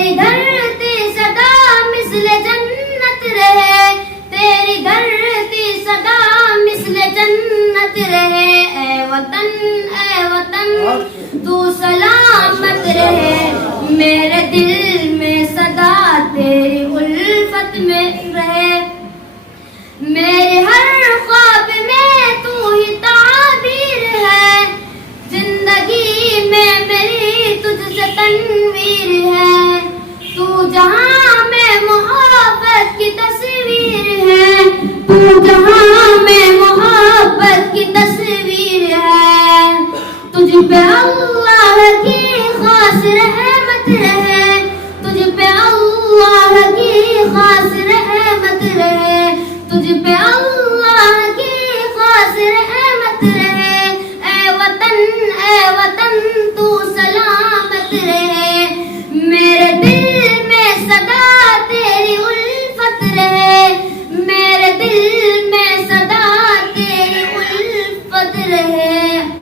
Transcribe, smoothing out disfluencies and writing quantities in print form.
तेरी धरती सदा मिस्ले जन्नत रहे, तेरी धरती सदा मिस्ले जन्नत रहे। ए वतन तू सलामत रहे, मेरे दिल में सदा तेरी उल्फत में रहे। मेरे हर ख्वाब में तू ही ताबीर है, जिंदगी में मेरी तुझसे तनवीर है। तू जहां में मोहब्बत की तस्वीर है, तू जहां में मोहब्बत की तस्वीर है। तुझ पे अल्लाह की खास रहमत रहे, तुझ पे अल्लाह की खास रहमत रहे, तुझ पे अल्लाह की खास रहमत रहे।